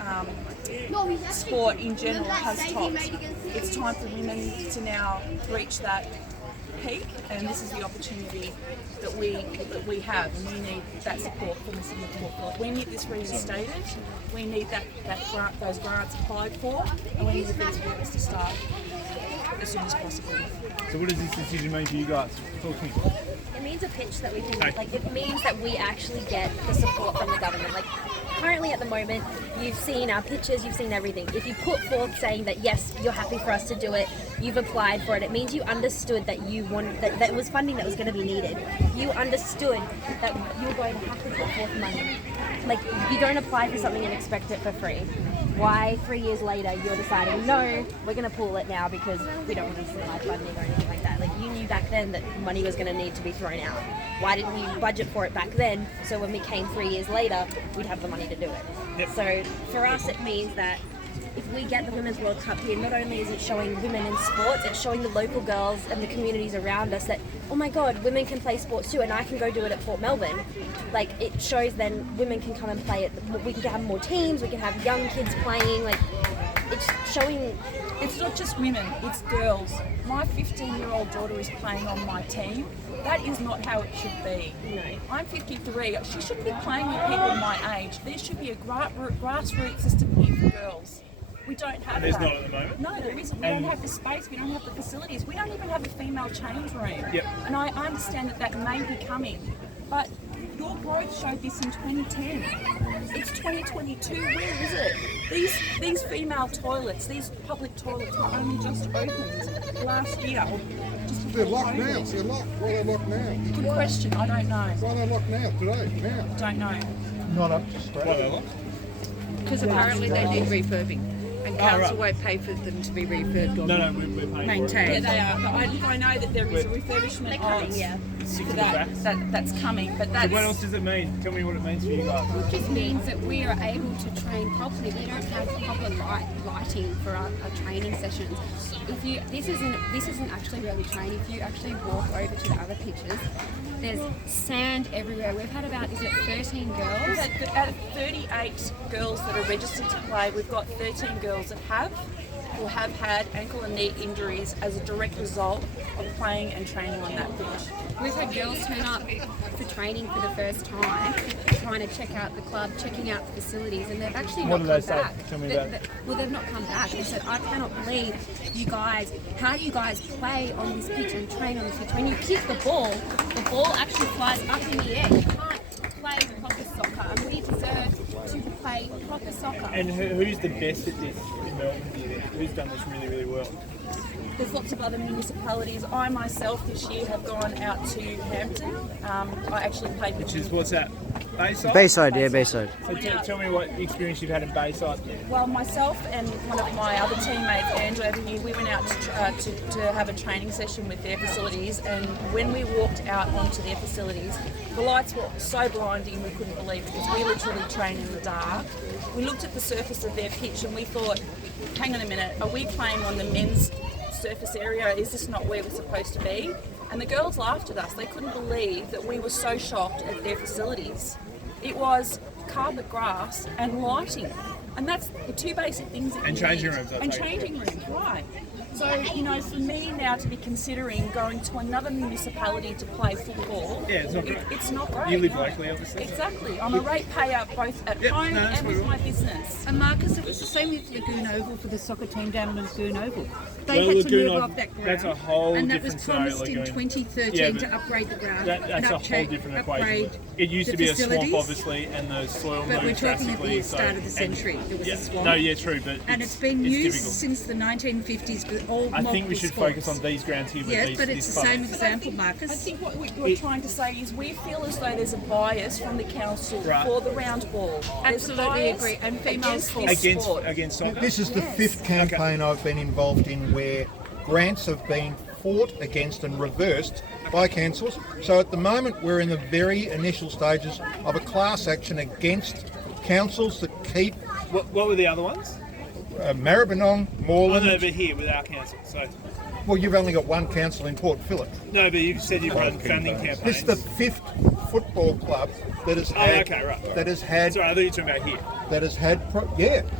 as sport in general has topped, it's time for women to now reach that peak, and this is the opportunity that we have, and we need that support from the Sydney Football Club. We need this reinstated, we need those grants applied for, and we need these works to start as soon as possible. So what does this decision mean for you guys? Talk to me. It means a pitch that we can, it means that we actually get the support from the government. Like, currently at the moment, you've seen our pitches, you've seen everything. If you put forth saying that, yes, you're happy for us to do it, you've applied for it, it means you understood that you want, that it was funding that was going to be needed. You understood that you were going to have to put forth money. Like, you don't apply for something and expect it for free. Why 3 years later you're deciding, no, we're going to pull it now because we don't want to see live funding or anything like that. Like, you knew back then that money was going to need to be thrown out. Why didn't you budget for it back then, so when we came 3 years later, we'd have the money to do it? Yep. So for us, it means that if we get the Women's World Cup here, not only is it showing women in sports, it's showing the local girls and the communities around us that, oh my God, women can play sports too, and I can go do it at Port Melbourne. Like, it shows then women can come and play it. We can have more teams, we can have young kids playing. Like, it's showing. It's not just women, it's girls. My 15-year-old daughter is playing on my team. That is not how it should be. No. I'm 53. She shouldn't be playing with people my age. There should be a grassroots system here for girls. We don't have There's that. not at the moment? No, there isn't. We don't have the space, we don't have the facilities. We don't even have a female change room. Yep. And I understand that may be coming. But your growth showed this in 2010. It's 2022. Where is it? These female toilets, these public toilets were only just opened last year. They're locked now. They're locked. Why are they locked now? Good question. I don't know. Why are they locked now? Today? Now? Don't know. Not up to scratch. Why are they locked? Because apparently they need refurbing, and council won't pay for them to be refurbed or No, we're paying for it. Yeah, maintained. they are. But I know that there is a refurbishment Sick for of the that, facts. that's coming. But So that's what else does it mean? Tell me what it means for you guys. It just means that we are able to train properly. We don't have proper lighting for our training sessions. If you this isn't actually where we train. If you actually walk over to the other pitches, there's sand everywhere. We've had about 13 girls? out of 38 girls that are registered to play, we've got 13 girls that have or have had ankle and knee injuries as a direct result of playing and training on that pitch. We've had girls turn up for training for the first time, trying to check out the club, checking out the facilities, and they've actually What not do come they say? back. Tell me about it. Well, they've not come back. They said, I cannot believe you guys, how do you guys play on this pitch and train on this pitch? When you kick the ball actually flies up in the air. You can't play proper soccer, and we deserve to play proper soccer. And who's the best at this in Melbourne? Do you think? Who's done this really, really well? There's lots of other municipalities. I myself this year have gone out to Hampton. I actually played with... Which is, what's that? Bayside? Bayside, yeah, Bayside. So tell me what experience you've had in Bayside. Well, myself and one of my other teammates, Andrew, over here, we went out to have a training session with their facilities, and when we walked out onto their facilities, the lights were so blinding we couldn't believe it, because we literally trained in the dark. We looked at the surface of their pitch and we thought, hang on a minute, are we playing on the men's surface area? Is this not where we're supposed to be? And the girls laughed at us. They couldn't believe that we were so shocked at their facilities. It was carpet grass and lighting. And that's the two basic things that And you changing need. rooms, And changing rooms, right. So, for me now to be considering going to another municipality to play football, Yeah, it's not great. It's not great. You live no. locally, obviously. Exactly. I'm a ratepayer both at home and with my business. And Marcus, it was the same with Lagoon Oval for the soccer team down in Lagoon Oval. They Well, had to Lagoon move Oval, off that ground. that's a whole and that was different story, promised in Lagoon. 2013 Yeah, to but upgrade the ground. That's and a whole upgrade- different upgrade equation. It used to the be a swamp, facilities. obviously, and the soil But we're moved talking at drastically. the start of the century. It was a swamp. No, yeah, true, but And it's been used difficult. since the 1950s for all I think we multiple should sports. focus on these grounds here with Yes, these, but it's this the same funding. example, I Marcus. think what we're trying to say is we feel as though there's a bias from the council Right. for the round ball. There's a Absolutely bias agree. And female against sport. this sport. Against soccer. This is the fifth campaign I've been involved in where grants have been fought against and reversed by councils. So at the moment we're in the very initial stages of a class action against councils that keep What were the other ones? Maribyrnong, Oh, Moreland, no, over here with our council. So Well, you've only got one council in Port Phillip. No, but you've said you've run funding campaigns. This is the 5th football club that has had. Okay, right. That has had. Sorry, I thought you were talking about here. That has had.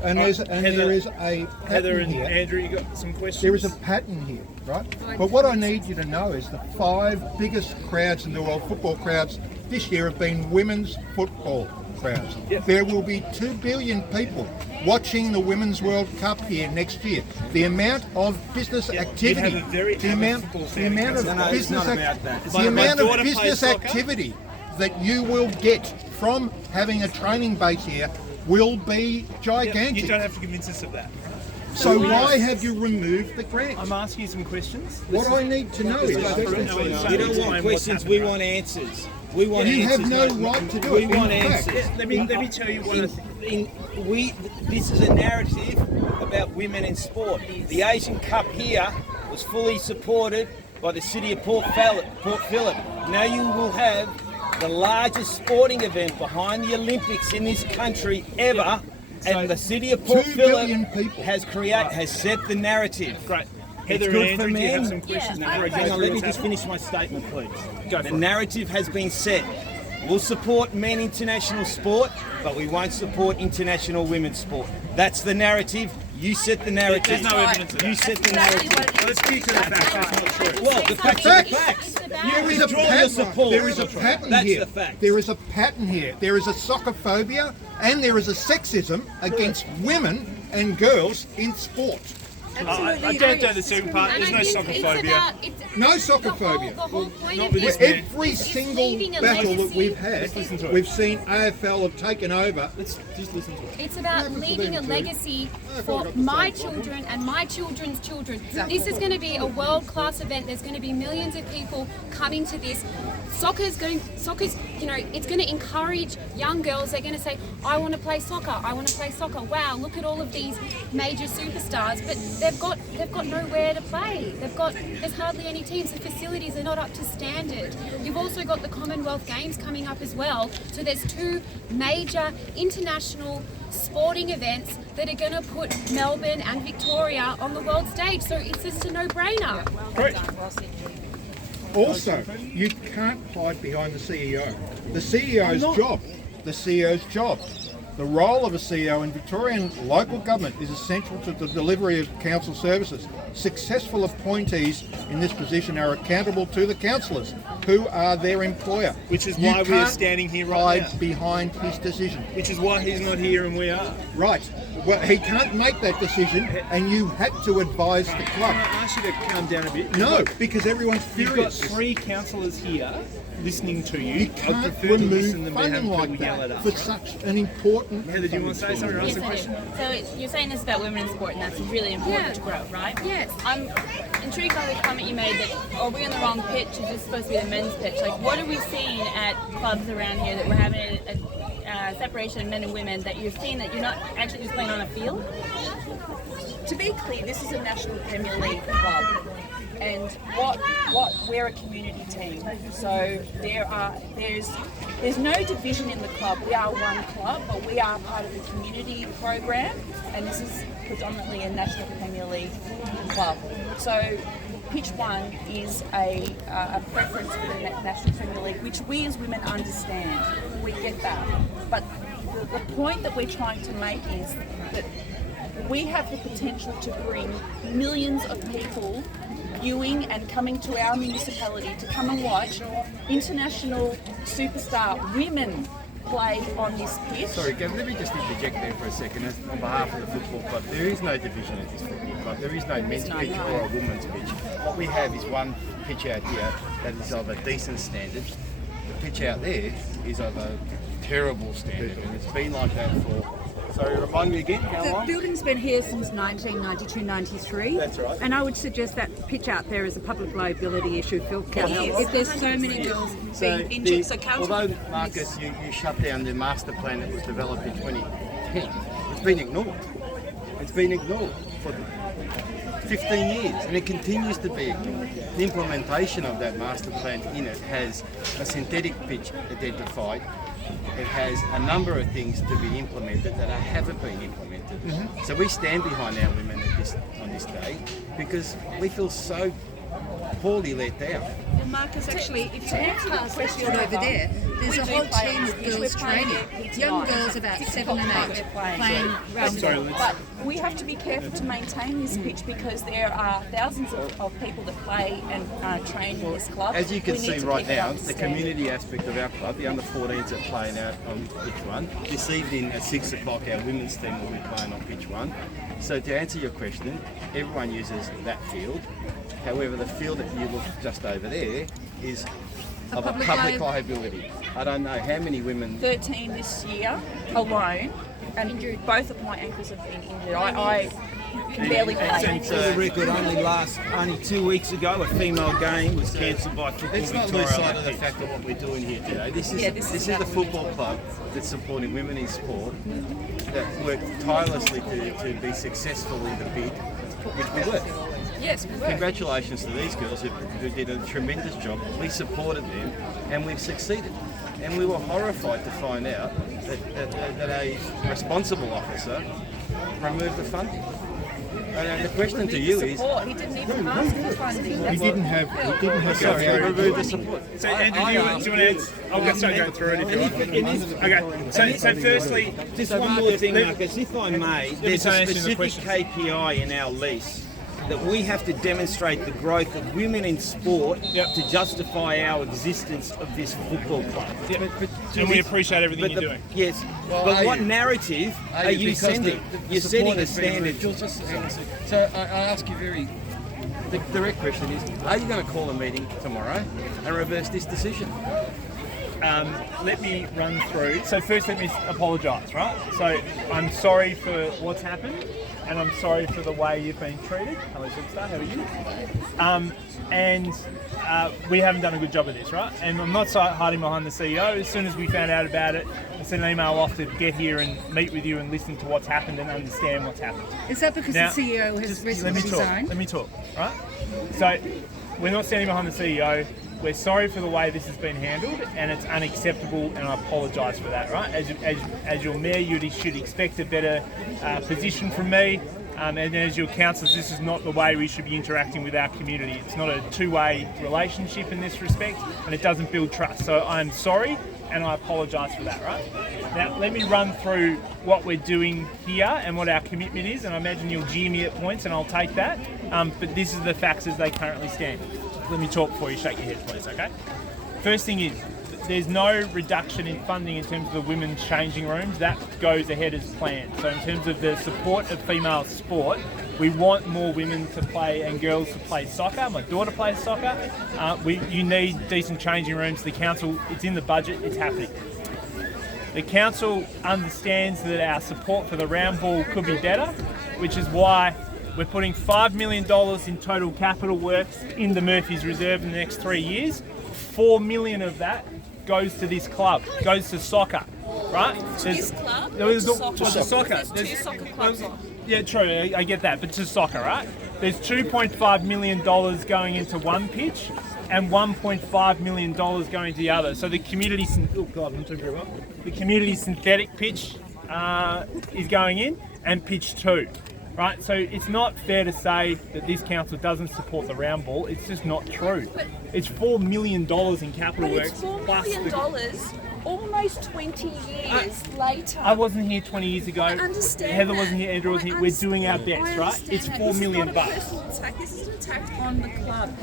And Right, there is a Heather pattern and here. Andrew, you got some questions? There is a pattern here, right? But what I need you to know is the 5 biggest crowds in the world, football crowds, this year have been women's football crowds. Yep. There will be 2 billion people watching the Women's World Cup here next year. The amount of business activity, have a very the avid amount football of fan. business activity that you will get from having a training base here will be gigantic. You don't have to convince us of that. So why have you removed the grant? I'm asking you some questions. What I need to know is, We don't want questions, we want answers. We want you answers. have no right to do We it. want In fact, answers. Let me tell you what I think. This is a narrative about women in sport. The Asian Cup here was fully supported by the city of Port Phillip. Now you will have the largest sporting event behind the Olympics in this country ever, and the city of Port 2 Phillip billion people. has set the narrative. Great. It's Heather good and for Andrew, do you have men. some questions? Yeah, before I go Hang on, through let me what's just happening? finish my statement, please. Go The for it. narrative has been set. We'll support men international sport, but we won't support international women's sport. That's the narrative. You set the narrative. There's no evidence of that. You set the narrative. Let's keep to the facts. That's not true. Well, the facts are the facts. There is a Withdraw your pattern. support. There is a pattern That's here. the fact. There is a pattern here. There is a soccerphobia and there is a sexism against women and girls in sport. I don't know the second part. There's no soccer phobia. No soccerphobia. The whole point Not of with this this man. Every single leaving a battle that legacy. we've had, Let's listen to it. we've seen AFL have taken over. Let's just listen to it. It's about leaving a legacy for my children and my children's children. This is going to be a world-class event. There's going to be millions of people coming to this. Soccer's, it's going to encourage young girls. They're going to say, I want to play soccer. I want to play soccer. Wow, look at all of these major superstars. But they've got nowhere to play. There's hardly any teams. The facilities are not up to standard. You've also got the Commonwealth Games coming up as well. So there's 2 major international sporting events that are going to put Melbourne and Victoria on the world stage. So it's just a no-brainer. Great. Also, you can't hide behind the CEO. The CEO's job, the role of a CEO in Victorian local government is essential to the delivery of council services. Successful appointees in this position are accountable to the councillors, who are their employer. Which is You why we are can't standing here right hide now. behind his decision. Which is why he's not here and we are. Right. Well, he can't make that decision, and you had to advise the club. Can I ask you to calm down a bit? No, because everyone's You've got furious. 3 councillors here listening to you. You I can't prefer to listen remove than to have funding like people yell at that us. for right? such an important. Heather, do you want to say something or ask a Yes, I question? do. So you're saying this about women in sport, and that's really important to grow, right? Yes. I'm intrigued by the comment you made that are we on the wrong pitch? Is this supposed to be the men's pitch? Like, what are we seeing at clubs around here that we're having a separation of men and women, that you're seeing that you're not actually just playing on a field? To be clear, this is a National Premier League club, and what we're a community team. So there's no division in the club. We are one club, but we are part of the community program, and this is predominantly a National Premier League club. So pitch 1 is a preference for the National Premier League, which we as women understand. We get that, but the point that we're trying to make is that we have the potential to bring millions of people viewing and coming to our municipality to come and watch international superstar women play on this pitch. Sorry, Gavin, let me just interject there for a second. On behalf of the football club, there is no division at this football club. There is no men's pitch or a women's pitch. What we have is one pitch out here that is of a decent standard. The pitch out there is of a terrible standard, and it's been like that for... Sorry, remind me again, how The long? building's been here since 1992-93. That's right. And I would suggest that pitch out there is a public liability issue, Phil. If there's so many girls being injured, so council... Although, Marcus, you shut down the master plan that was developed in 2010, it's been ignored. It's been ignored for 15 years, and it continues to be ignored. The implementation of that master plan in it has a synthetic pitch identified, it has a number of things to be implemented that haven't been implemented. So we stand behind our women on this day because we feel so poorly let down. Well, Marcus, actually, if you answer the question over there, there's a whole team of girls training. Young girls about 7 and 8 playing rugby. But we have to be careful to maintain this pitch because there are thousands of people that play and train in this club. As you can We need see to right keep it now, up to the standard. community aspect of our club, the under 14s are playing out on pitch 1. This evening at 6 o'clock our women's team will be playing on pitch 1. So to answer your question, everyone uses that field. However, the field that you look just over there is of a public liability. I don't know how many women... 13 this year alone, and both of my ankles have been injured. I can barely play. And for the record, only 2 weeks ago, a female game was cancelled by Football Let's not Victoria. lose sight of the fact of what we're doing here today. This is the football club that's supporting women in sport that work tirelessly to be successful in the bid, which we were. Yes, we were. Congratulations to these girls who did a tremendous job. We supported them and we've succeeded. And we were horrified to find out that a responsible officer removed the funding. And the question to you is... He didn't even ask for funding. He didn't have. Sorry, I removed the support. So Andrew, do you want to answer? I'll go through it if you want. Okay, so firstly, Just one more thing, Marcus, if I may, there's a answer the specific question. KPI in our lease that we have to demonstrate the growth of women in sport to justify our existence of this football club. and we appreciate everything you're doing. Yes, Well, but are what you? narrative are you Because sending? the You're setting support a has been standard. removed. So I ask you the direct question is, are you going to call a meeting tomorrow and reverse this decision? Let me run through. So first, let me apologise, right? So I'm sorry for what's happened, and I'm sorry for the way you've been treated. Hello, Superstar. How are you? And we haven't done a good job of this, right? And I'm not hiding behind the CEO. As soon as we found out about it, I sent an email off to get here and meet with you and listen to what's happened and understand what's happened. Is that because Now, the CEO has recently resigned? Let me talk, right? So, we're not standing behind the CEO. We're sorry for the way this has been handled, and it's unacceptable, and I apologise for that, right? As your mayor, you should expect a better position from me, and as your councillors, this is not the way we should be interacting with our community. It's not a two-way relationship in this respect, and it doesn't build trust. So I'm sorry, and I apologise for that, right? Now, let me run through what we're doing here and what our commitment is, and I imagine you'll jeer me at points, and I'll take that, but this is the facts as they currently stand. Let me talk before you shake your head, please, okay? First thing is, there's no reduction in funding in terms of the women's changing rooms. That goes ahead as planned. So in terms of the support of female sport, we want more women to play and girls to play soccer. My daughter plays soccer. You need decent changing rooms. The council, it's in the budget, it's happening. The council understands that our support for the round ball could be better, which is why we're putting $5 million in total capital works in the Murphy's Reserve in the next 3 years. $4 million of that goes to this club, goes to soccer, right? To this club? There's To soccer? soccer. There's two soccer clubs on. Yeah, true, I get that, but to soccer, right? There's $2.5 million going into one pitch and $1.5 million going to the other. So the community, the community synthetic pitch is going in, and pitch 2. Right, so it's not fair to say that this council doesn't support the round ball. It's just not true. It's $4 million in capital But works. it's $4 plus million almost 20 years later. I wasn't here 20 years ago. I understand Heather that. wasn't here. Andrew wasn't here. We're doing our best, right? It's $4 million This is not a personal attack. This is an attack on the club.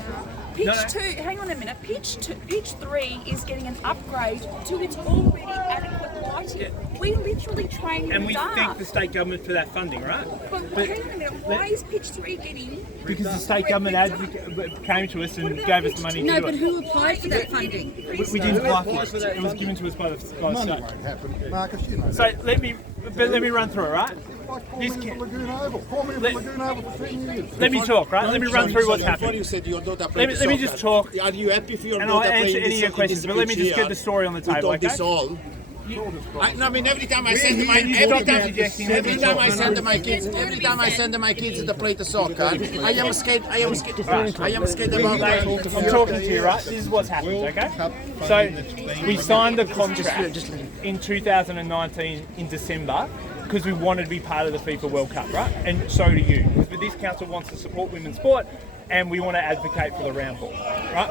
Pitch No. 2, hang on a minute. Pitch 3 is getting an upgrade to its already adequate lighting. We literally train in And the we dark. thank the state government for that funding, right? But hang on a minute. Why is pitch 3 getting? Because the state government came to us and gave us money to No, do but it. who applied for that funding? We didn't apply for it. It was given to us by the state. Won't happen, Marcus. You know. So let me run through it, right? This Like can- Lagoon Oval. 4 million Let- for Lagoon Oval for 10 years. Let me talk, right? Let me run through what's happened. You said you're not Let me just talk, Are you happy if you're and not I'll answer playing any of this, your questions. But let me just get the story on the table, With okay? all this all, every time I send my kids to play the soccer, I am scared. I am scared about that. I'm talking to you, right? This is what's happened, okay? So we signed the contract in 2019 in December because we wanted to be part of the FIFA World Cup, right? And so do you. But this council wants to support women's sport, and we want to advocate for the round ball, right?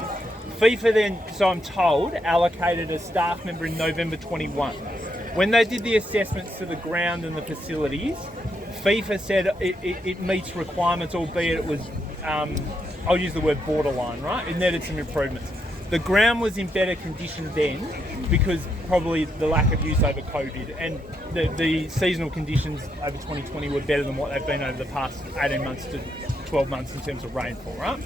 FIFA then, so I'm told, allocated a staff member in November 21. When they did the assessments to the ground and the facilities, FIFA said it meets requirements, albeit it was, I'll use the word borderline, right? It needed some improvements. The ground was in better condition then because probably the lack of use over COVID, and the seasonal conditions over 2020 were better than what they've been over the past 18 months to 12 months in terms of rainfall, right?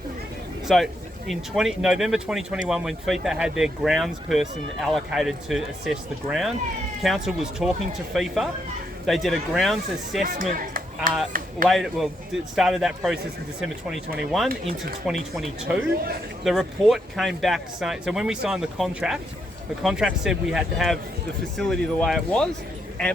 So in November 2021, when FIFA had their grounds person allocated to assess the ground, council was talking to FIFA. They did a grounds assessment started that process in December 2021 into 2022. The report came back saying, so when we signed the contract said we had to have the facility the way it was,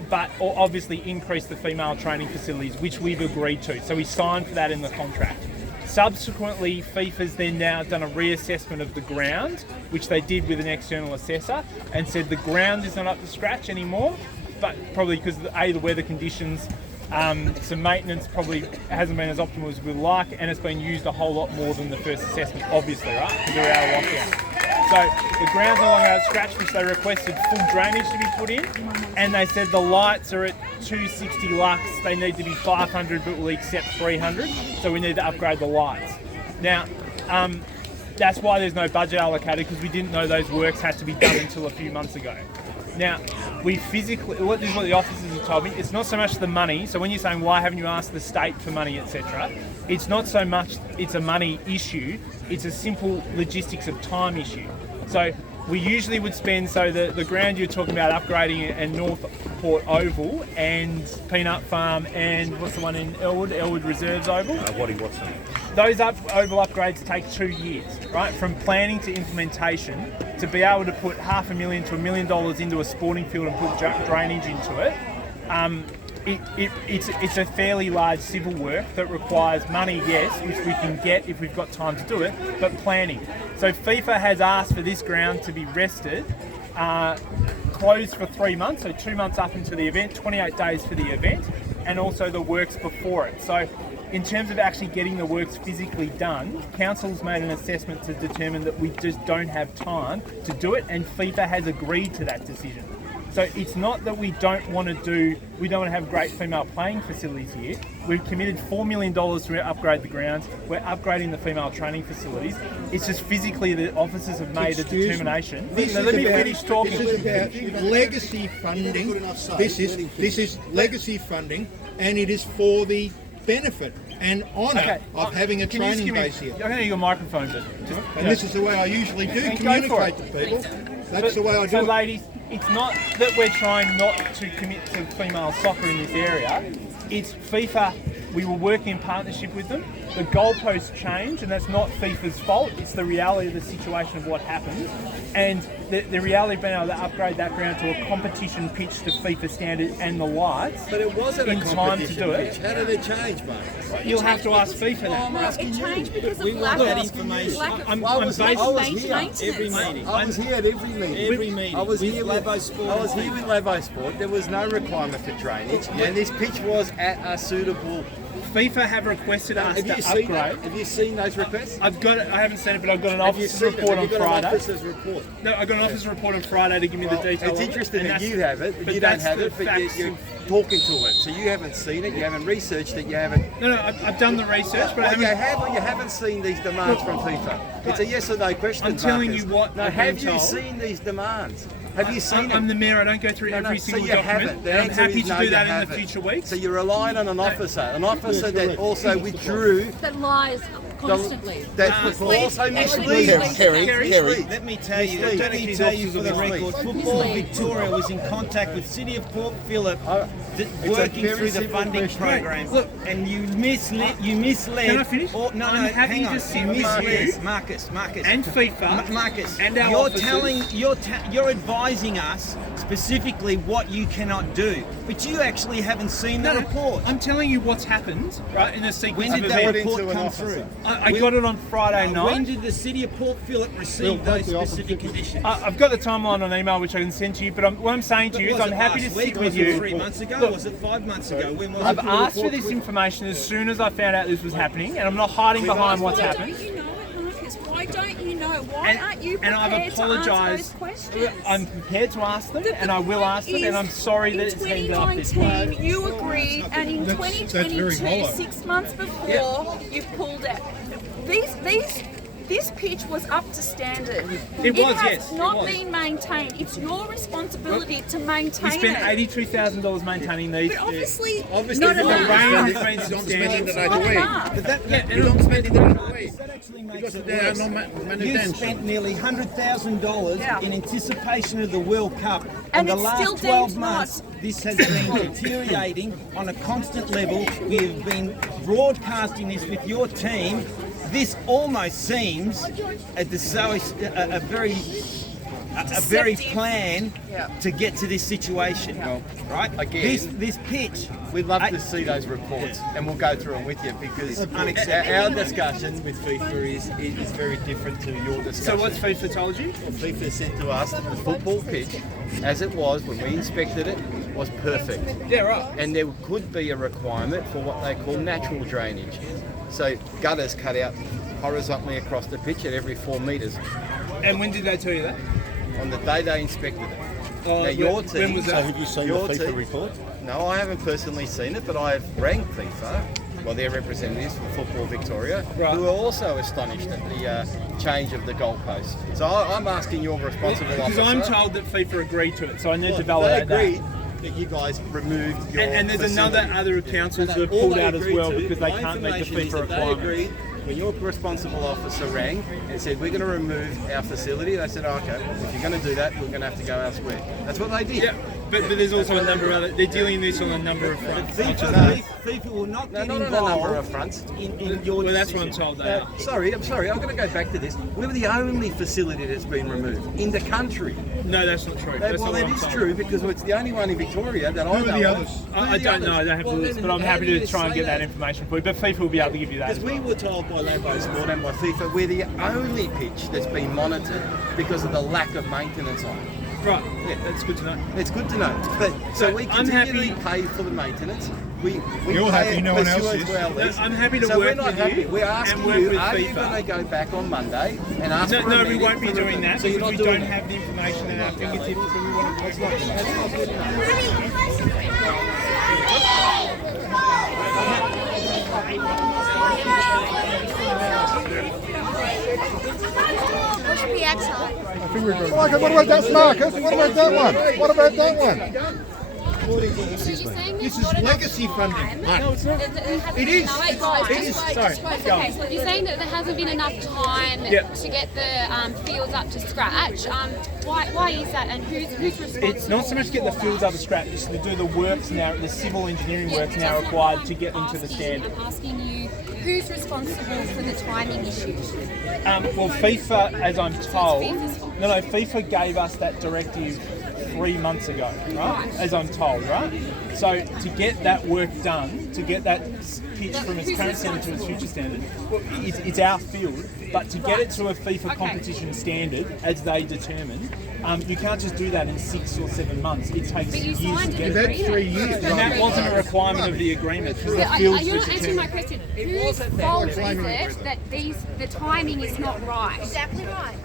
but obviously increase the female training facilities, which we've agreed to. So we signed for that in the contract. Subsequently, FIFA's then now done a reassessment of the ground, which they did with an external assessor, and said the ground is not up to scratch anymore, but probably because of the weather conditions, some maintenance probably hasn't been as optimal as we'd like, and it's been used a whole lot more than the first assessment, obviously, right? Because we're out of lockdown. So the ground's no longer out of scratch, which they requested full drainage to be put in, and they said the lights are at 260 lux, they need to be 500, but we'll accept 300, so we need to upgrade the lights. Now, that's why there's no budget allocated, because we didn't know those works had to be done until a few months ago. Now, this is what the officers have told me, it's not so much the money, so when you're saying why haven't you asked the state for money, etc., it's not so much it's a money issue, it's a simple logistics of time issue. So we usually would spend, so the ground you're talking about upgrading and Northport Oval and Peanut Farm and what's the one in Elwood Reserves Oval? Waddy Watson. Those oval upgrades take 2 years, right? From planning to implementation, to be able to put $500,000 to $1 million into a sporting field and put drainage into it, it's a fairly large civil work that requires money, yes, which we can get if we've got time to do it, but planning. So FIFA has asked for this ground to be rested, closed for 3 months, so 2 months up into the event, 28 days for the event, and also the works before it. So in terms of actually getting the works physically done, council's made an assessment to determine that we just don't have time to do it, and FIFA has agreed to that decision. So it's not that we don't want to have great female playing facilities here. We've committed $4 million to upgrade the grounds. We're upgrading the female training facilities. It's just physically the officers have made a determination. Let me finish talking. This is about legacy funding. This is legacy funding, and it is for the benefit and honour of having a training base here. I'm going to your microphone, and this is the way I usually do communicate to people. That's the way I do so it. Ladies, it's not that we're trying not to commit to female soccer in this area. It's FIFA, we were working in partnership with them. The goalposts change, and that's not FIFA's fault. It's the reality of the situation of what happened. And the reality of being able to upgrade that ground to a competition pitch to FIFA standard and the lights. But it wasn't in a time to do it. pitch. How did it change, Mark? You'll have to ask FIFA that. It changed because of We want that information. lack I'm of based maintenance. Every meeting. I was here at every meeting. Every meeting. I was With here with Labo Sport. I was here with Labo Sport. There was no requirement for drainage, and this pitch was at a suitable. FIFA have requested us Have to you seen upgrade. that? Have you seen those requests? I've got it. I haven't seen it, but I've got an Have you officer's seen it? report on Have you got an Friday. officer's report? No, I got an officer's report on Friday to give me the detail. It's of interesting it, that and you have it, but you don't that's have the it, but facts you're of- talking to it. So you haven't seen it, you haven't researched it, you haven't. No, I've done the research, but I Well, you haven't. have or you haven't seen these demands from FIFA. It's a yes or no question. I'm telling Marcus. you what No, I've have been you told. seen these demands? Have you seen I'm it? the mayor. I don't go through No, every so single you document. haven't. The And I'm answer happy is to no, do you that in the haven't. future weeks. So you're relying on an officer that also withdrew. That lies constantly. That also Actually, misleads. Kerry. Let me tell you for the record, Football Victoria was in contact with City of Port Phillip, working very through the simple funding question. program. Look, and you misled. Can I finish? No, I'm happy hang to on. sit You with misled you Marcus, and FIFA Marcus. and our You're officers. telling, you're advising us specifically what you cannot do. But you actually haven't seen the report. I'm telling you what's happened, right, in the sequence When of did that events. report come through? I got it on Friday night. When did the City of Port Phillip receive those specific conditions? I've got the timeline on email which I can send to you, but what I'm saying to you is I'm happy to sit with you. Was it 3 months ago? Look, Was it 5 months ago? When was I've it? asked for this information as soon as I found out this was happening, and I'm not hiding behind what's happened. Don't you know it, Marcus? Why don't you know? Why aren't you And prepared I've apologised. to answer those questions? I'm prepared to ask them, and I will ask them, and I'm sorry that it's ended up this way. In 2019, you agreed, and in That's very 2022, hollow. 6 months before, you pulled out. This pitch was up to standard. It was, has yes, it not was. been maintained. It's your responsibility to maintain We spent it. $82,000 maintaining these. But obviously, Obviously, not the enough. rain has been is not spending the day Not of the enough. week. But that, You don't spend it the day of the week. that actually makes Because it they are worse. not You managed. spent nearly $100,000 Yeah. in anticipation of the World Cup. And the it's last still 12 deemed months, not. this has been deteriorating on a constant level. We have been broadcasting this with your team. This almost seems a very Deceptive. plan Yeah. to get to this situation, right? Again, This pitch. we'd love to see those reports, and we'll go through them with you because unacceptable. our discussion with FIFA is very different to your discussion. So what's FIFA told you? FIFA said to us that the football pitch, as it was when we inspected it, was perfect. Yeah, right. And there could be a requirement for what they call natural drainage. So gutters cut out horizontally across the pitch at every 4 metres And when did they tell you that? on the day they inspected it. Oh, Now your team, when was that? Have you seen the your FIFA team- report? No, I haven't personally seen it, but I've rang FIFA, well, their representatives from Football Victoria, Right. who are also astonished at the change of the goalpost. So I'm asking your responsible Because officer. I'm told that FIFA agreed to it, so I need to they validate agreed that. that you guys removed your And there's facility. other councils who have All pulled they out as agreed well to, because they my can't meet the information is FIFA that they requirements. agreed when your responsible officer rang and said, we're going to remove our facility, they said, okay, if you're going to do that, we're going to have to go elsewhere. That's what they did. Yeah, but there's also a number of other. They're dealing this on a number of fronts. FIFA will not No, get not on a number of involved fronts. in your Well, that's what I'm decision. told they are. Sorry, I'm going to go back to this. We're the only facility that's been removed in the country. No, that's not true. That's Well, not what it I'm is told. true because it's the only one in Victoria that I know. Who are the others? I don't know. I don't have the list, but I'm happy to try and get that information for you. But FIFA will be able to give you that. Because As we well. were told by Lambo Sport and by FIFA, we're the only pitch that's been monitored because of the lack of maintenance on it. Right. Yeah, that's good to know. It's good to know. But, so we I'm continually happy- pay for the maintenance. We You're pay happy, it no one else pursuant is. to our lease. I'm happy to so work we're not with happy. you We're and asking work you, with are you FIFA. going to go back on Monday and ask No, for a no, we meeting won't be for doing that So you're because not we doing don't that? have the information at our fingertips. So we want to. That's not good enough. Should be outside. Okay, what about that, Marcus? What about that one? What about that one? So you're saying This is legacy funding. it is. Wait, guys, It is. just wait, Sorry. just wait. Go. Okay, so you're saying that there hasn't been enough time Yep. to get the fields up to scratch. Why is that, and who's responsible? It's not so much get the fields up to scratch, it's to do the works now, the civil engineering works now That's not required what to get them to the I'm standard. I'm asking you, who's responsible for the timing issues? Well, FIFA, as I'm told, FIFA's fault. no, FIFA gave us that directive 3 months ago, right? As I'm told, right? So to get that work done, to get that pitch from its current standard to its future standard, well, it's our field. But to get it to a FIFA competition standard, as they determine, you can't just do that in 6 or 7 months. It takes But you years to signed get an it. That's agreement. 3 years. And that wasn't a requirement of the agreement. It was the Are fields you that not answering my determined. question? Whose fault is it that the timing is not right? Exactly right.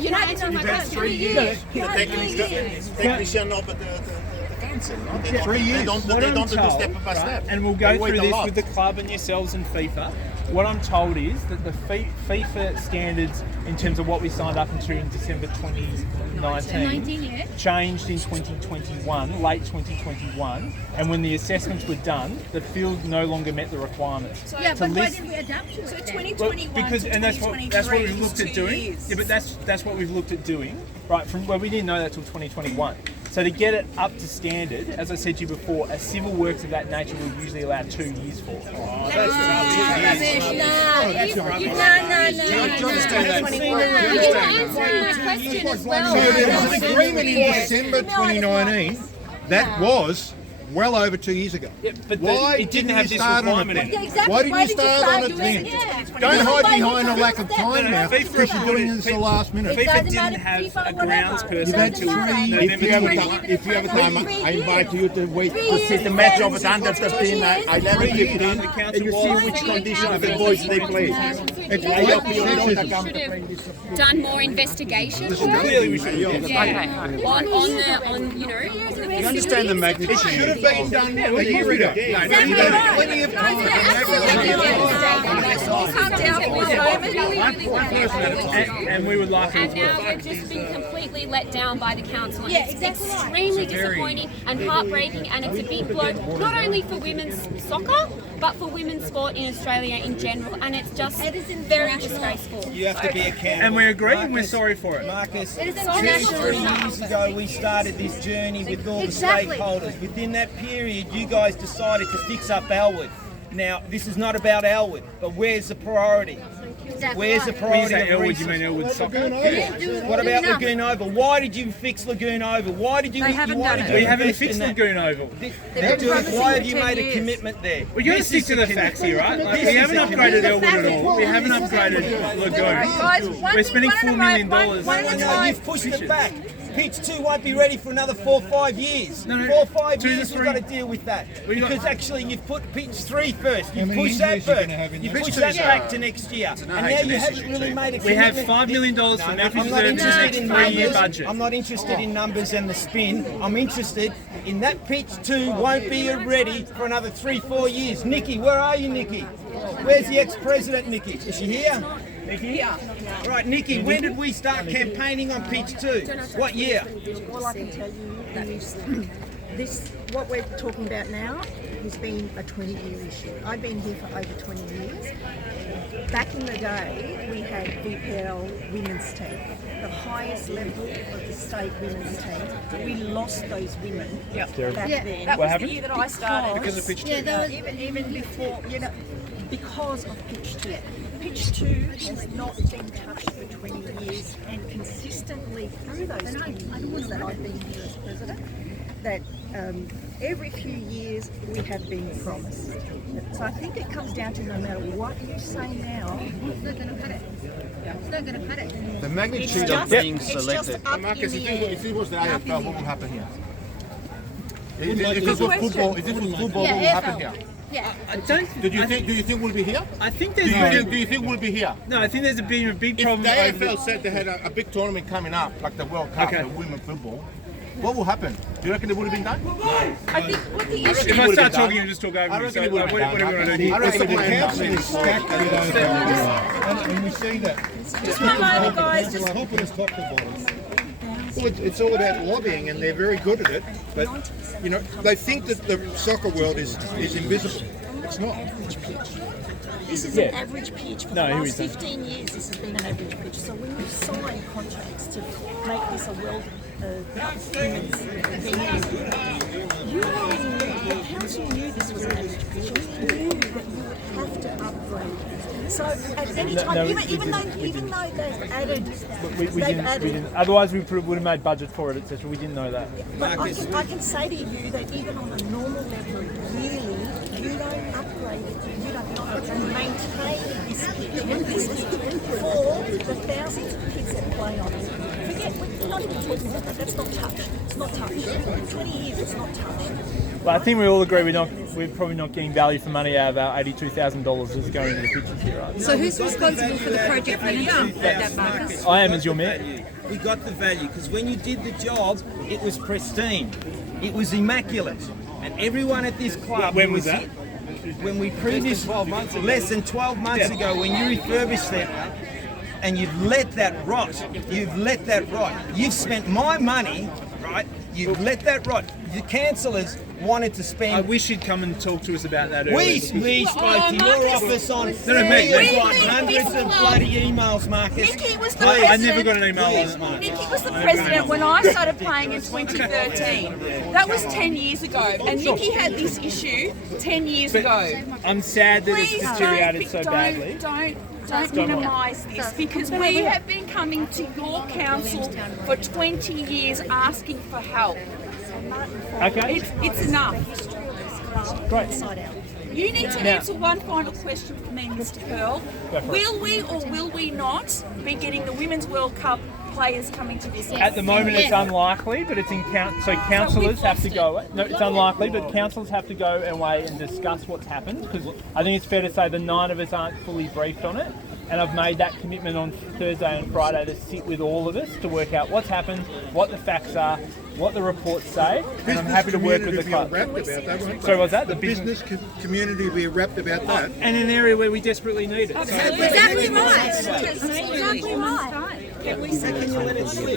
You're not answering my question. 3 years. Technician no, but the council, no? They don't, 3 years. They don't, What they I'm don't do told, step by right, step. and we'll They go wait through a this lot. with the club and yourselves and FIFA. What I'm told is that the FIFA standards, in terms of what we signed up into in December 2019, changed in 2021, late 2021, and when the assessments were done, the field no longer met the requirements. Yeah, To but why list- didn't we adapt to it? So then? 2021 because to and that's what 2023 we've looked is at 2 doing. years. Yeah, but that's what we've looked at doing. Right, from well, we didn't know that till 2021. So to get it up to standard, as I said to you before, a civil works of that nature will usually allow 2 years for. So there was an agreement in December 2019 that was well over 2 years ago. Yeah, but Why it didn't you have this start on requirement it in then? it. Exactly. Why didn't you start on it then? Don't hide behind a lack of time now because you're doing this at the last minute. FIFA didn't have a grounds person You've had until 3 November If you have a 20. time, if you have a time, I invite you to wait to see the match of under 15, 11, 15, and you see which condition of the boys they play. I hope you don't account Should have done more investigation. Clearly we should. On you know. You understand the magnitude? It should have been done a year ago. You've had plenty of time. And we would like And it. now we've just been completely let down by the council. And Yeah, it's exactly right. extremely disappointing and heartbreaking, and it's a big blow, not only for women's soccer, but for women's sport in Australia in general. And it's just very disgraceful. You have to be accountable. And we agree and we're sorry for it. Marcus, It is 2 international. 3 years ago we started this journey with all Exactly. the stakeholders. Within that period, you guys decided to fix up Elwood. Now, this is not about Elwood, but where's the priority? Where's the When you priority say of Elwood, you resources? mean Elwood Soccer? What about Lagoon Oval? Why did you fix Lagoon Oval? Why did you? They haven't why done did it. you We haven't invest in fixed that? Lagoon Oval. They're doing it. Why have you 10 made a years. commitment there? We're going to This stick is to the facts here, right? Like, This we is haven't the upgraded commitment. Elwood at all. We haven't upgraded Lagoon. Guys, We're spending $4 million. No, you've pushed it back. Pitch 2 won't be ready for another 4 or 5 years. No, 4 or 5 2 to years, 3. you've got to deal with that. Well, you got- Because actually, you've put pitch 3 first. How You many pushed that injuries you're first. gonna have in You the pushed pitch? that back to next year. And now you haven't really made a We have commitment. $5 million for No, Murphy's I'm not Reserve in the interested next in 3-year numbers. budget. I'm not interested in numbers and the spin. I'm interested in that pitch 2 won't be ready for another 3-4 years. Nikki, where are you, Nikki? Where's the ex-president, Nikki? Is she here? Nikki? Right, Nikki, when did we start campaigning on pitch 2? What year? All I can tell you is this, what we're talking about now, has been a 20-year issue. I've been here for over 20 years. Back in the day, we had VPL women's team, the highest level of the state women's team. We lost those women back then. That What was happened? the year that I started. Because of pitch 2. Even before, because of pitch 2. Pitch 2 has not been touched for 20 years, and consistently through those 20 years that I've been here as president, that every few years we have been promised. So I think it comes down to no matter what you say now, It's not going to cut it. It's not going to cut it. The magnitude it's of being just selected. up Marcus, in the air. if it was the Up in AFL, the what will air. happen here? If this was football, if this was football, what will happen here? Yeah. I don't. Do you think we'll be here? I think Do there's you think we'll be here? no. I think there's been a big If problem. the over AFL said they had a big tournament coming up, like the World Cup, Okay. the women's football, what will happen? Do you reckon it would have been done? I think what the issue If I start talking, you just talk over I me. reckon So it would what have do been we want to done. do here? I reckon The it would have council been is done. stacked with those and we see that. just come over, guys. Just top to bottom. Well, it's all about lobbying, and they're very good at it. But they think that the soccer world is invisible. It's not. This is an average pitch. For No, the here last we go. 15 years, this has been an average pitch. So when you sign contracts to make this a world women's venue, you already knew, the council knew this was an average pitch. You knew that you would have to upgrade. So at any time, even though they've added, We didn't. Otherwise, we would have made budget for it, etc. We didn't know that. But I can say to you that even on a normal level, yearly, you don't upgrade it, you don't maintain this pitch for the thousands of kids that play on it. Forget, we're not even talking about that. That's not touched. It's not touched. In 20 years, it's not touched. Well, I think we all agree we're probably not getting value for money out of our $82,000 that's going into the pitches here, right? So who's responsible for the project manager, Marcus? I am as your mayor. We got the value because when you did the job, it was pristine, it was immaculate, and everyone at this club. When was that? When we previously, less than 12 months ago, when you refurbished that, and you've let that rot. You've let that rot. You've spent my money, right? You let that rot. The councillors wanted to spend. I wish you'd come and talk to us about that earlier. We spoke to your office on. No, me. We got hundreds of bloody emails, Marcus. Nikki was the I never president. got an email on it, Mark. Nikki was the president when I started playing in 2013. That was 10 years ago, and Nikki had this issue 10 years ago. I'm sad that it's deteriorated so badly. Don't minimise this, because we have been coming to your council for 20 years asking for help. Okay. It's enough. Great. You need to answer one final question for me, Mr. Pearl. Will we or will we not be getting the Women's World Cup players coming to this? At the moment, it's unlikely, but it's in so councillors have to go. No, it's unlikely, but councillors have to go away and discuss what's happened, because I think it's fair to say the 9 of us aren't fully briefed on it. And I've made that commitment on Thursday and Friday to sit with all of us to work out what's happened, what the facts are, what the reports say, and I'm happy to work with the club. So what's that? The business community will be rapt about that. And an area where we desperately need it. Exactly right. Exactly right. Can we send it? I'm not sure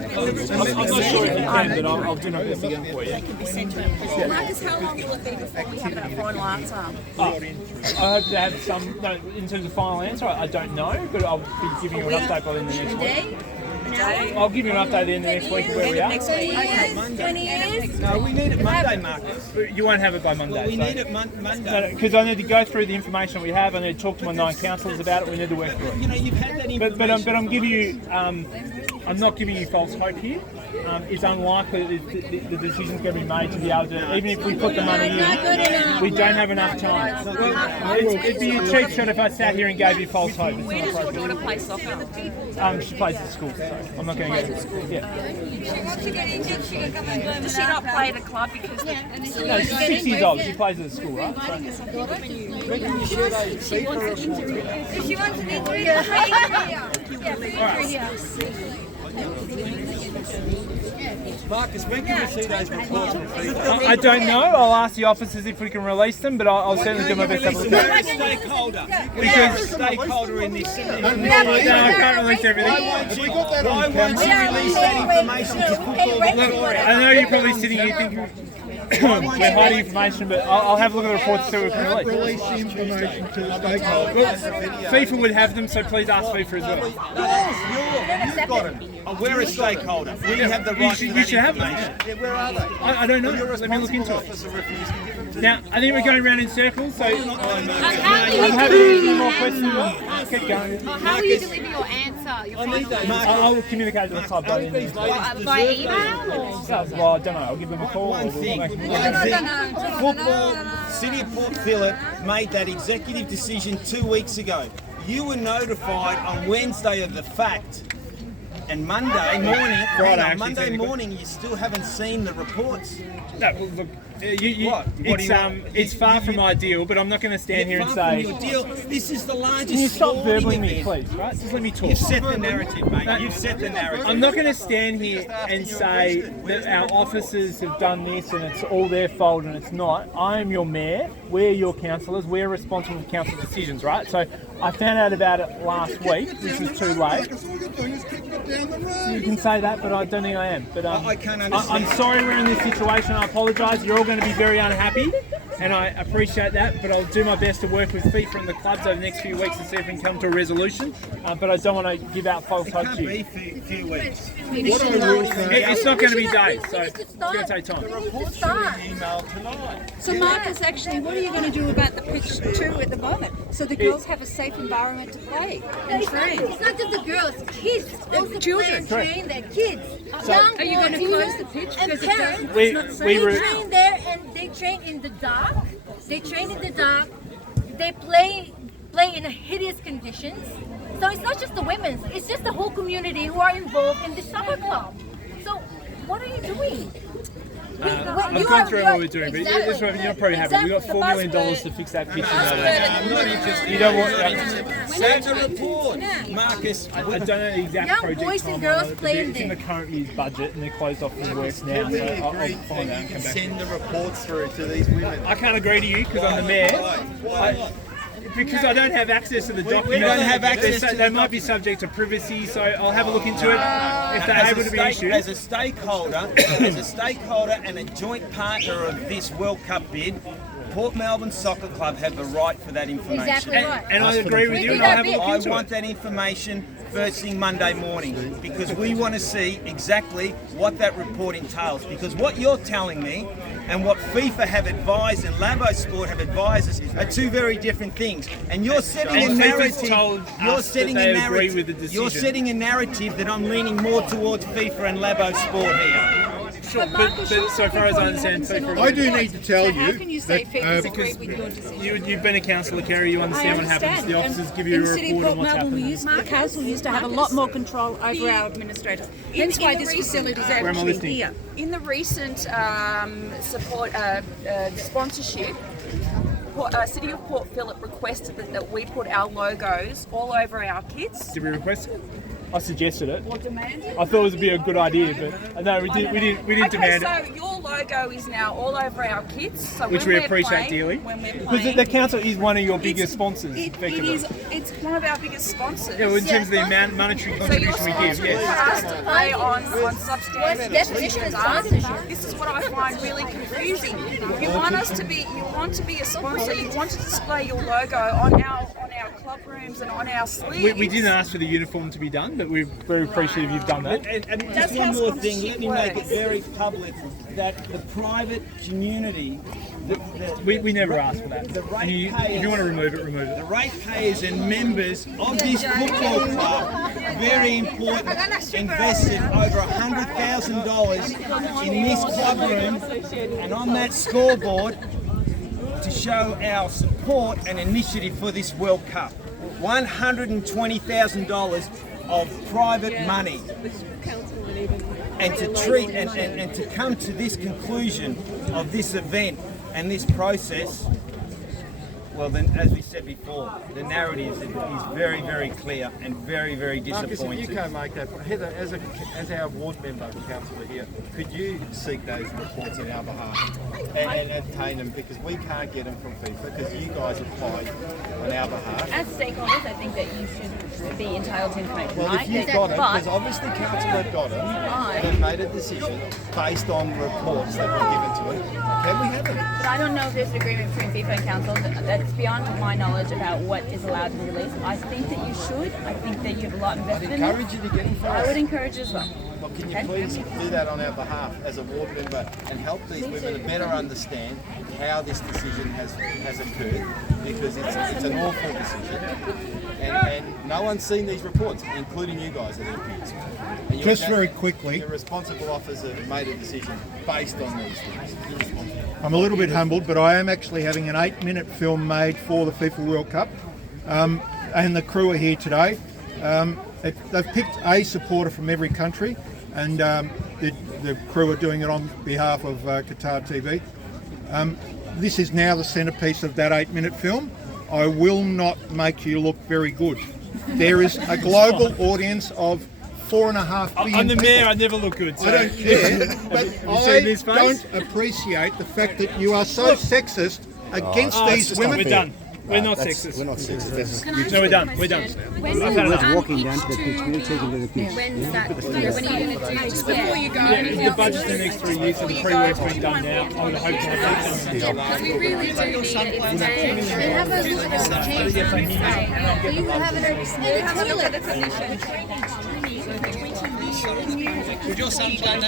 if you can, but I'll do my best to get it for you. They can be sent to him. Marcus, how long will it be before we have that final answer? I hope to have some, no, in terms of final answer, I don't know, but I'll be giving you an update by the end of next week. I'll give you an update at the end of next week of where we are. Next week. Okay. 20 years? No, we need it Monday, Marcus. You won't have it by Monday. We need it Monday. Because I need to go through the information we have. I need to talk to my 9 councillors about it. We need to work through it. You know, you've had that information. But I'm giving you, I'm not giving you false hope here. It's unlikely that the decision's going to be made to be able to, even if we put the money in, we don't have enough time. It'd be a cheap shot if I sat here and gave you false hope. Where does your daughter play soccer? She plays at school, so I'm not going to get it. Yeah. Does she not play at a club because No, she's 6 years old. She plays at school, right? So. She wants an injury. Marcus, when can we see those reports from FIFA? I don't know. I'll ask the officers if we can release them, but I'll certainly do my best to have a look You're at a it. stakeholder. You're a stakeholder in this. No, I can't release everything. Why won't you release that information to Football Victoria? I know you're probably sitting here thinking we're hiding information, but I'll have a look at the reports so we can release. Release the information to the stakeholders. FIFA would have them, so please ask FIFA as well. You've got it. We're a stakeholder. We have the right to You that should have them. information. Yeah, where are they? I don't know. Let me look into it. Now, I think we're going around in circles, so I'm happy to answer more questions. Keep going. How will you deliver your answer? Your final I'll communicate to the club by the end of the week. by email or? Well, I don't know. I'll give them a call. One thing. Football, City of Port Phillip made that executive decision 2 weeks ago. You were notified on Wednesday of the fact. And Monday morning, you still haven't seen the reports. No, well, look, it's far from ideal, but I'm not going to stand here and say. This is the largest. Can you stop sporting verbling me, event. please? Right? Just let me talk. You've set the narrative, mate. You've set the narrative. I'm not going to stand here and say that our officers have done this and it's all their fault, and it's not. I am your mayor. We're your councillors. We're responsible for council decisions, right? So I found out about it last week, which was too late. You can say that, but I don't think I am. But I can't understand. I'm sorry we're in this situation. I apologise. You're all going to be very unhappy, and I appreciate that. But I'll do my best to work with FIFA and the clubs over the next few weeks to see if we can come to a resolution. But I don't want to give out false hope to you. It can't be a few weeks. It's not going to be days, so it's going to take time. So Marcus, actually, what are you going to do about the pitch 2 at the moment? So the girls have a safe environment to play and train. It's not just the girls, kids. Also children. train their kids. Are you going to close the pitch and because parents? We They train there and they train in the dark. They train in the dark. They play in hideous conditions. So it's not just the women, it's just the whole community who are involved in the soccer club. So what are you doing? I've gone through what we're doing, but that's what you're probably happy. We've got $4 million to fix that pitch. I'm not interested. You don't want that. Send a report, Marcus. I don't know the exact Young project boys and timeline girls on it, but playing it's in the there. current year's budget, and they're closed off for works now. So I'll find out and come back. Send the reports through to these women. I can't agree to you because I'm the mayor. Because I don't have access to the document. We don't have access to They might be subject to privacy, so I'll have a look into it if they're able to be issued. As a stakeholder and a joint partner of this World Cup bid, Port Melbourne Soccer Club have the right for that information. Exactly right. And I agree with you, and I'll have a look I into want it. that information first thing Monday morning, because we want to see exactly what that report entails. Because what you're telling me and what FIFA have advised and Labo Sport have advised us are two very different things. And you're setting a And FIFA's narrative. told You're us setting that a they agree narrative. with the decision. You're setting a narrative that I'm leaning more towards FIFA and Labo Sport here. Sure, but so far as I understand, I do need to tell How can you say FIFA's agreed with your decision? you've been a councillor, Kerry, you understand what happens. The officers give you a In City of report on Port what's Melbourne, happening. the council used to have a lot more control over our administrators. Hence why this facility is Where am I actually listening? here. In the recent support sponsorship, City of Port Phillip requested that we put our logos all over our kits. Did we request it? I suggested it. Or demanded. I thought it would be a good idea, but no, we didn't demand it. Okay, so your logo is now all over our kits. So Which when we we're appreciate playing, dearly. When we're Because playing, the council is one of your biggest sponsors, effectively. it's one of our biggest sponsors. Yeah, well, in terms of the amount monetary So you're contribution we give, sponsoring yes. for us to play on substandard What's definition of sponsorship? This is what I find really confusing. You want to be a sponsor. You want to display your logo on our club rooms and on our sleeves. We didn't ask for the uniform to be done, but we're very appreciative you've done that. And That's just how one more thing, let sponsorship me make it works. very public that the private community, We never asked for that. the And if you want to remove it, remove the it. ratepayers and members of this football club, very important, invested over $100,000 in this club room and on that scoreboard to show our support and initiative for this World Cup. $120,000 of private money. And to treat and to come to this conclusion of this event and this process, well then, as we said before, the narrative is very, very clear and very, very Marcus, if disappointing. you can't make that, Heather, as our ward member and councillor here, could you seek those reports on our behalf and obtain them, because we can't get them from FIFA because you guys applied on our behalf. As stakeholders, I think that you should be entitled to information. Well, if you've got it, because obviously council have got it and have made a decision based on reports that were given to it, can we have it? But I don't know if there's an agreement between FIFA and council that's beyond my knowledge about what is allowed to be released. I think that you should. I think that you have a lot invested in it. I'd encourage you to get them for I us. would encourage as well. Well, can you please do that on our behalf as a ward member and help these women to better understand how this decision has occurred, because it's an awful decision and no one's seen these reports, including you guys, it appears. And Just very quickly, your responsible officers have made a decision based on these things. I'm a little bit humbled, but I am actually having an 8-minute film made for the FIFA World Cup, and the crew are here today. They've picked a supporter from every country, and the crew are doing it on behalf of Qatar TV. This is now the centrepiece of that 8-minute film. I will not make you look very good. There is a global audience of 4.5 billion I'm the mayor, people. I never look good. So. I don't care, but you seen this I face? don't appreciate the fact that you are so sexist against these women. We're done. We're not sexist. We're not sexist. No, we're done. We're done. When I've had enough. Walking down to the pitch, we'll take into the pitch. When's that? When are you going to do? Just before you go. Yeah, the budget's the next 3 years, so the pre-work's been done now. I would hope to have that done. We really do need it. It's day. Have a look at the change. You have it in the toilet. Would your son done that?